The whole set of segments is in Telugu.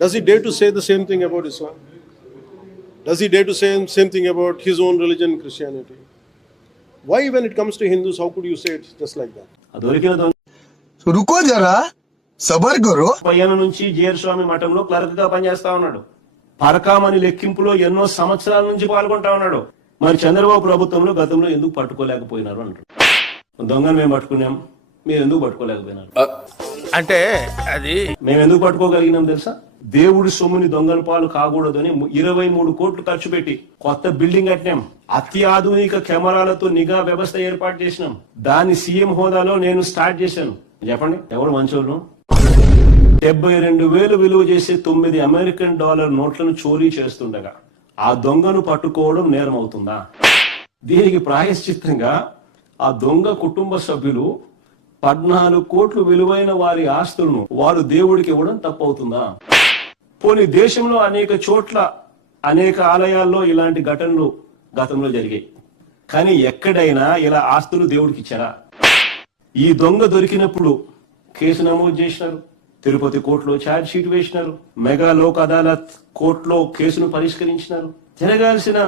Does he dare to say the same thing about Islam? Does he dare to say the same thing about his own religion, Christianity? Why, when it comes to Hindus, how could you say it just like that? దొరికిన దొంగ रुको जरा सबर करो. పయ్యన నుంచి జీఆర్ స్వామి మఠంలో క్లర్క్ గా పనిచేస్తా ఉన్నాడు. పరకామణి లెక్కింపులో ఎన్నో సంవత్సరాల నుంచి పాల్గొంటా ఉన్నాడు. మరి చంద్రబాబు ప్రభుత్వంలో గతంలో ఎందుకు పట్టుకోలేకపోయినారు అంటారు. దొంగను మేము పట్టుకున్నాం, మీరు ఎందుకు పట్టుకోలేకపోయినారు అంటే అది మేము ఎందుకు పట్టుకోగలిగినాం తెలుసా? దేవుడి సొమ్ముని దొంగల పాలు కాకూడదని 23 కోట్లు ఖర్చు పెట్టి కొత్త బిల్డింగ్ కట్టినాం. అత్యాధునిక కెమెరాలతో నిఘా వ్యవస్థ ఏర్పాటు చేసినాం. దాన్ని సీఎం హోదాలో నేను స్టార్ట్ చేశాను. చెప్పండి ఎవరు మంచోళ్ళు? 72,000 విలువ చేసే 9 అమెరికన్ డాలర్ నోట్లను చోరీ చేస్తుండగా ఆ దొంగను పట్టుకోవడం నేరం అవుతుందా? దీనికి ప్రాయశ్చిత్తంగా ఆ దొంగ కుటుంబ సభ్యులు 14 కోట్లు విలువైన వారి ఆస్తులను వారు దేవుడికి ఇవ్వడం తప్పవుతుందా? పోనీ దేశంలో అనేక చోట్ల అనేక ఆలయాల్లో ఇలాంటి ఘటనలు గతంలో జరిగాయి. కానీ ఎక్కడైనా ఇలా ఆస్తులు దేవుడికి ఇచ్చారా? ఈ దొంగ దొరికినప్పుడు కేసు నమోదు చేసినారు. తిరుపతి కోర్టులో ఛార్జ్ షీట్ వేసినారు. మెగా లోక్ అదాలత్ కోర్టులో కేసును పరిష్కరించినారు. జరగాల్సిన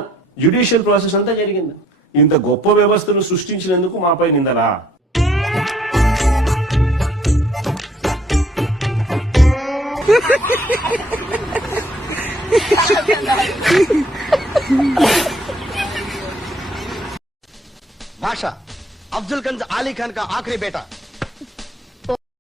జ్యుడిషియల్ ప్రాసెస్ అంతా జరిగింది. ఇంత గొప్ప వ్యవస్థను సృష్టించినందుకు మాపై నిందలా? बादशाह अफजल गंज आली खान का आखिरी बेटा